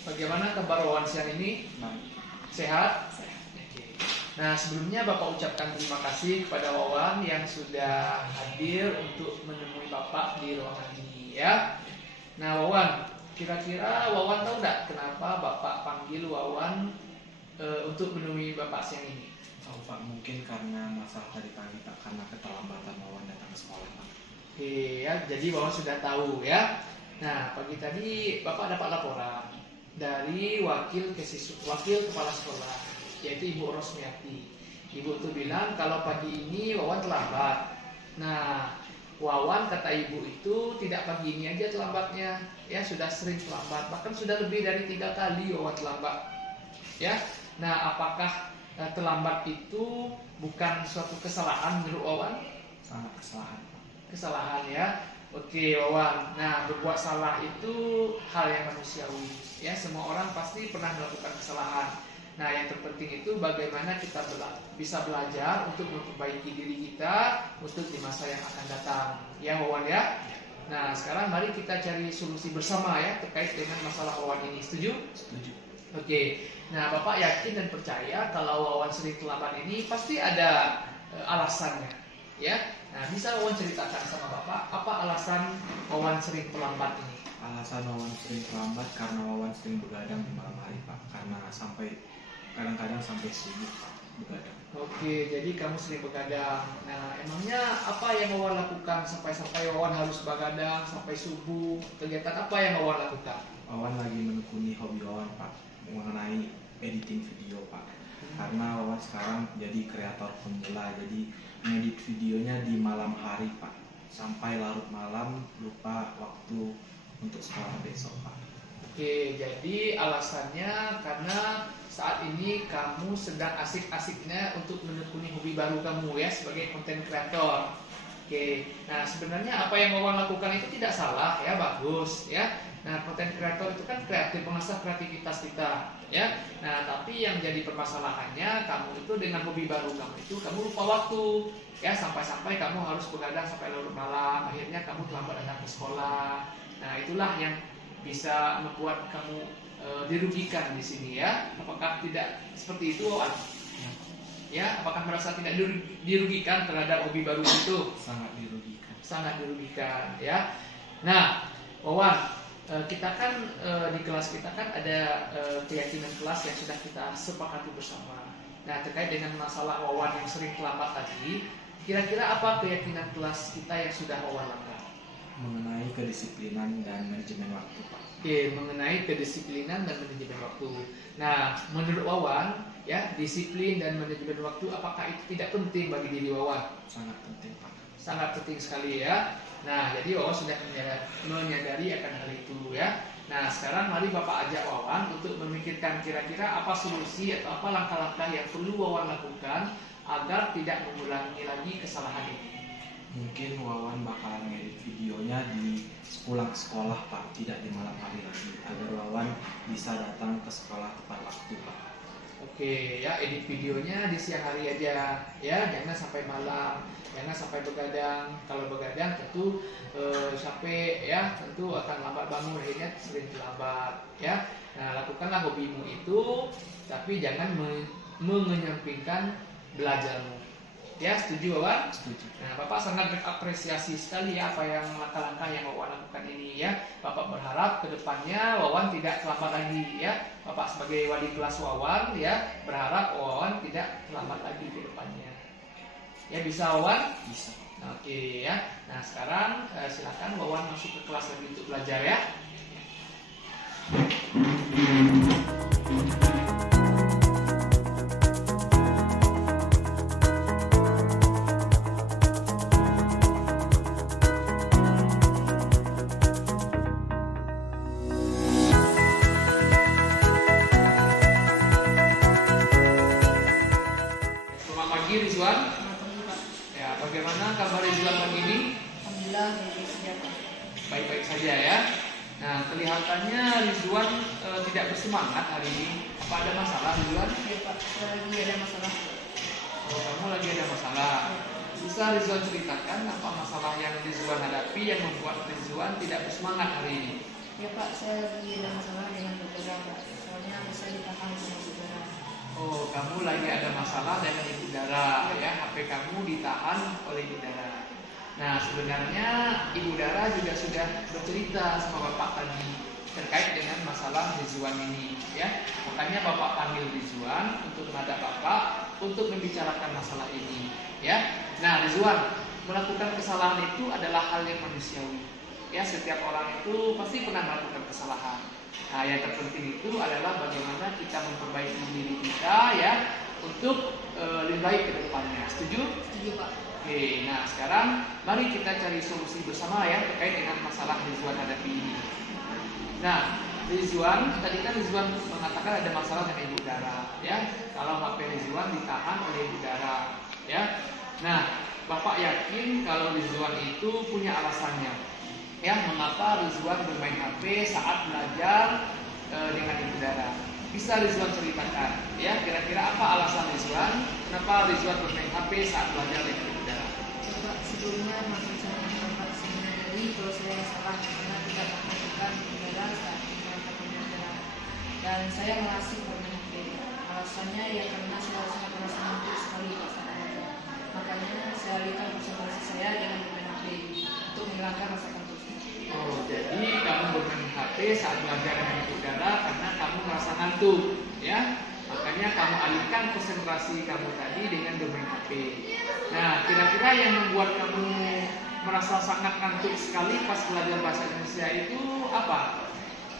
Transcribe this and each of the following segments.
Bagaimana kabar Wawan siang ini? Sehat? Oke. Nah, sebelumnya Bapak ucapkan terima kasih kepada Wawan yang sudah hadir untuk menemui Bapak di ruangan ini ya. Nah, Wawan, kira-kira Wawan tahu nggak kenapa Bapak panggil Wawan untuk menemui Bapak siang ini? Oh Pak, mungkin karena masalah tadi pagi Pak, karena keterlambatan Wawan datang ke sekolah Pak. Oke ya, jadi Wawan sudah tahu ya. Nah, pagi tadi Bapak dapat laporan dari wakil kepala sekolah, yaitu Ibu Rosmiati. Ibu tuh bilang kalau pagi ini Wawan terlambat. Nah, Wawan kata Ibu itu tidak pagi ini aja terlambatnya, ya sudah sering terlambat, bahkan sudah lebih dari 3 kali Wawan terlambat. Ya, nah apakah terlambat itu bukan suatu kesalahan menurut Wawan? Sangat kesalahan Pak. Kesalahan ya. Oke Wawan, nah berbuat salah itu hal yang manusiawi ya, semua orang pasti pernah melakukan kesalahan. Nah yang terpenting itu bagaimana kita bisa belajar untuk memperbaiki diri kita untuk di masa yang akan datang ya Wawan ya. Nah sekarang mari kita cari solusi bersama ya terkait dengan masalah Wawan ini, setuju? Setuju. Oke, nah Bapak yakin dan percaya kalau Wawan sering terlambat ini pasti ada alasannya ya. Nah, bisa Wawan ceritakan sama Bapak apa alasan Wawan sering terlambat ini? Alasan Wawan sering terlambat karena Wawan sering begadang di malam hari Pak, karena kadang-kadang sampai subuh Pak begadang. Oke, jadi kamu sering begadang. Nah, emangnya apa yang Wawan lakukan sampai Wawan harus begadang sampai subuh? Kegiatan apa yang Wawan lakukan? Wawan lagi menekuni hobi Wawan Pak, mengenai editing video Pak. Karena Wawan sekarang jadi kreator pemula, jadi ngedit videonya di malam hari Pak, sampai larut malam, lupa waktu untuk sekolah besok Pak. Oke, jadi alasannya karena saat ini kamu sedang asik-asiknya untuk menekuni hobi baru kamu ya sebagai konten kreator. Oke, nah sebenarnya apa yang Wawan lakukan itu tidak salah ya, bagus ya. Nah, konten kreator itu kan kreatif, mengasah kreativitas kita ya. Nah, tapi yang jadi permasalahannya kamu itu dengan hobi baru kamu itu kamu lupa waktu ya, sampai-sampai kamu harus begadang sampai larut malam, akhirnya kamu terlambat datang ke sekolah. Nah, itulah yang bisa membuat kamu dirugikan di sini ya. Apakah tidak seperti itu Wawan? Ya, apakah merasa tidak dirugikan terhadap hobi baru itu? Sangat dirugikan. Sangat dirugikan ya. Nah, Wawan, kita kan di kelas kita kan ada keyakinan kelas yang sudah kita sepakati bersama. Nah, terkait dengan masalah Wawan yang sering terlambat tadi, kira-kira apa keyakinan kelas kita yang sudah Wawan langgar? Mengenai kedisiplinan dan manajemen waktu Pak. Oke, mengenai kedisiplinan dan manajemen waktu. Nah, menurut Wawan, ya disiplin dan manajemen waktu, apakah itu tidak penting bagi diri Wawan? Sangat penting Pak. Sangat penting sekali ya. Nah, jadi Wawan sudah menyadari akan hal itu ya. Nah, sekarang mari Bapak ajak Wawan untuk memikirkan kira-kira apa solusi atau apa langkah-langkah yang perlu Wawan lakukan agar tidak mengulangi lagi kesalahan ini. Mungkin Wawan bakalan ngedit videonya di pulang sekolah Pak, tidak di malam hari lagi, agar Wawan bisa datang ke sekolah tepat waktu Pak. Oke ya, edit videonya di siang hari aja ya, jangan sampai malam, jangan sampai begadang. Kalau begadang tentu capek ya, tentu akan lambat bangun, akhirnya sering terlambat ya. Nah, lakukanlah hobimu itu, tapi jangan mengenyampingkan belajarmu. Ya, setuju Wawan? Setuju. Nah, Bapak sangat mengapresiasi sekali ya apa yang langkah-langkah yang Wawan lakukan ini ya. Bapak berharap kedepannya Wawan tidak terlambat lagi ya. Bapak sebagai wali kelas Wawan ya berharap Wawan tidak terlambat lagi ke depannya. Ya, bisa Wawan? Bisa. Oke ya. Nah, sekarang silakan Wawan masuk ke kelas lagi untuk belajar ya. Selamat pagi Rizwan. Ya, bagaimana kabar Rizwan pagi ini? Alhamdulillah baik saja Pak. Baik-baik saja ya. Nah, kelihatannya Rizwan tidak bersemangat hari ini. Apa ada masalah Rizwan? Ya Pak, saya lagi ada masalah. Oh, kamu lagi ada masalah. Bisa Rizwan ceritakan apa masalah yang Rizwan hadapi yang membuat Rizwan tidak bersemangat hari ini? Ya Pak, saya lagi ada masalah dengan beberapa kamu lagi ada masalah dengan ibu Dara, ya, HP kamu ditahan oleh ibu Dara. Nah, sebenarnya ibu Dara juga sudah bercerita sama bapak tadi terkait dengan masalah Rizwan ini, ya. Makanya bapak panggil Rizwan untuk menghadap bapak untuk membicarakan masalah ini, ya. Nah, Rizwan, melakukan kesalahan itu adalah hal yang manusiawi, ya. Setiap orang itu pasti pernah melakukan kesalahan. Nah, yang terpenting itu adalah bagaimana kita memperbaiki diri kita, ya, untuk lebih baik ke depannya. Setuju? Setuju, Pak. Oke, nah sekarang mari kita cari solusi bersama, ya, terkait dengan masalah Rizwan hadapi ini. Nah, Rizwan, tadi kan Rizwan mengatakan ada masalah dengan ibu Dara, ya. Kalau HP Rizwan ditahan oleh ibu Dara, ya. Nah, Bapak yakin kalau Rizwan itu punya alasannya, ya, mengapa Rizwan bermain HP saat belajar dengan ibu Dara. Bisa Rizwan ceritakan, ya, kira-kira apa alasan Rizwan, kenapa Rizwan bermain HP saat belajar dengan ibu Dara? Coba sebelumnya maksud saya Bapak menyadari kalau saya salah karena tidak memperhatikan negara saat melakukan pembelajaran. Dan saya merasa bermain HP. Alasannya ya karena saya sangat merasa ngantuk sekali Pak saat belajar. Makanya saya alihkan konsentrasi saya dengan bermain HP untuk menghilangkan rasa kantuk. Oh, jadi kamu bermain HP saat belajar dengan ibu Dara karena kamu merasa ngantuk, ya. Makanya kamu alihkan konsentrasi kamu tadi dengan bermain HP. Nah, kira-kira yang membuat kamu merasa sangat ngantuk sekali pas belajar bahasa Indonesia itu apa?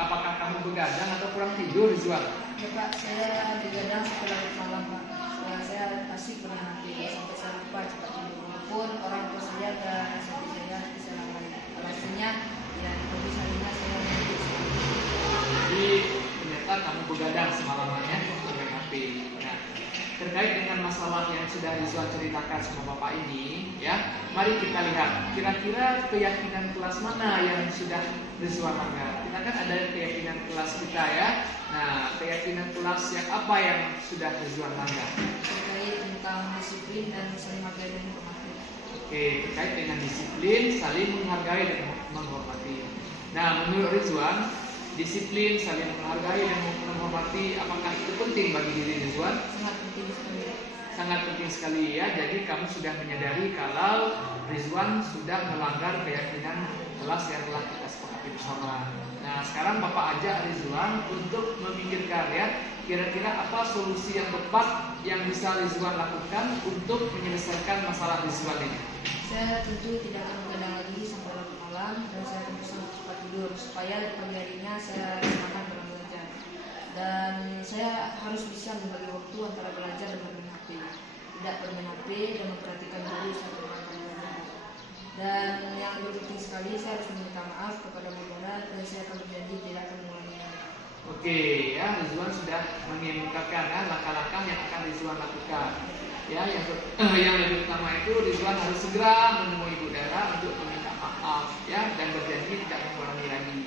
Apakah kamu begadang atau kurang tidur, Rizwan? Ya Pak, saya begadang sampai larut malam Pak. Saya asik bermain HP sampai saya lupa cepat tidur. Walaupun orang tua saya dan sampai saya bisa lalai. Alasannya ya hobi saya mengantuk. Jadi ternyata kamu begadang semalamannya untuk main HP. Nah, terkait dengan masalah yang sudah Rizwan ceritakan sama Bapak ini, ya, mari kita lihat kira-kira keyakinan kelas mana yang sudah Rizwan langgar. Kita kan ada keyakinan kelas kita, ya. Nah, keyakinan kelas yang apa yang sudah Rizwan langgar? Terkait tentang disiplin dan saling menghargai dan menghormati. Oke, terkait dengan disiplin, saling menghargai dan menghormati. Nah, menurut Rizwan, disiplin, saling menghargai dan menghormati, apakah itu penting bagi diri Rizwan? Sangat penting sekali. Sangat penting sekali, ya. Jadi kamu sudah menyadari kalau Rizwan sudah melanggar keyakinan kelas yang telah kita sepakati bersama. Nah, sekarang Bapak ajak Rizwan untuk memikirkan, ya, kira-kira apa solusi yang tepat yang bisa Rizwan lakukan untuk menyelesaikan masalah Rizwan ini. Saya tentu tidak akan begadang lagi sampai larut malam dan saya akan berusaha untuk cepat tidur supaya pagi harinya saya semangat dalam belajar. Dan saya harus bisa membagi waktu antara belajar dan bermain HP. Tidak bermain HP dan memperhatikan diri sampai malam belajar. Dan yang lebih penting sekali, saya harus meminta maaf kepada Maulana dan saya akan berjanji tidak akan mengulanginya. Oke, ya, Rizwan sudah mengemukakan, ya, langkah-langkah yang akan Rizwan lakukan. Ya, yang lebih utama itu Rizwan harus segera menemui ibu Dara untuk meminta maaf, ya, dan berjanji tidak mengulangi lagi.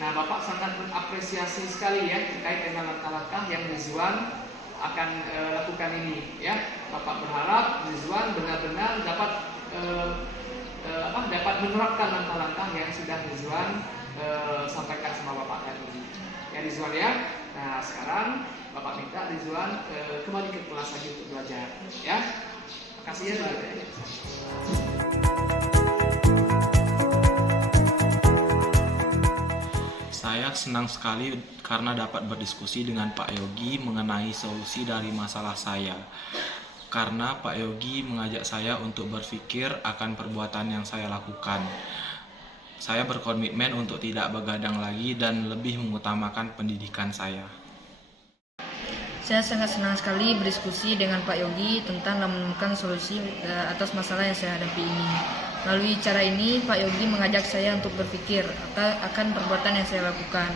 Nah, Bapak sangat mengapresiasi sekali, ya, terkait dengan langkah-langkah yang Rizwan akan lakukan ini, ya. Bapak berharap Rizwan benar-benar dapat menerapkan langkah-langkah yang sudah Rizwan sampaikan sama Bapak tadi. Ya, Rizwan, ya. Nah, sekarang Bapak minta Rizwan kembali ke kelas lagi untuk belajar, ya. Makasih, ya, Rizwan. Saya senang sekali karena dapat berdiskusi dengan Pak Yogi mengenai solusi dari masalah saya. Karena Pak Yogi mengajak saya untuk berpikir akan perbuatan yang saya lakukan. Saya berkomitmen untuk tidak begadang lagi dan lebih mengutamakan pendidikan saya. Saya sangat senang sekali berdiskusi dengan Pak Yogi tentang menemukan solusi atas masalah yang saya hadapi ini. Melalui cara ini, Pak Yogi mengajak saya untuk berpikir akan perbuatan yang saya lakukan.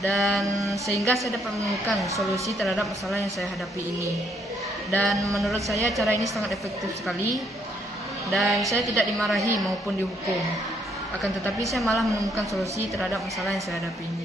Dan sehingga saya dapat menemukan solusi terhadap masalah yang saya hadapi ini. Dan menurut saya cara ini sangat efektif sekali. Dan saya tidak dimarahi maupun dihukum. Akan tetapi saya malah menemukan solusi terhadap masalah yang saya hadapi ini.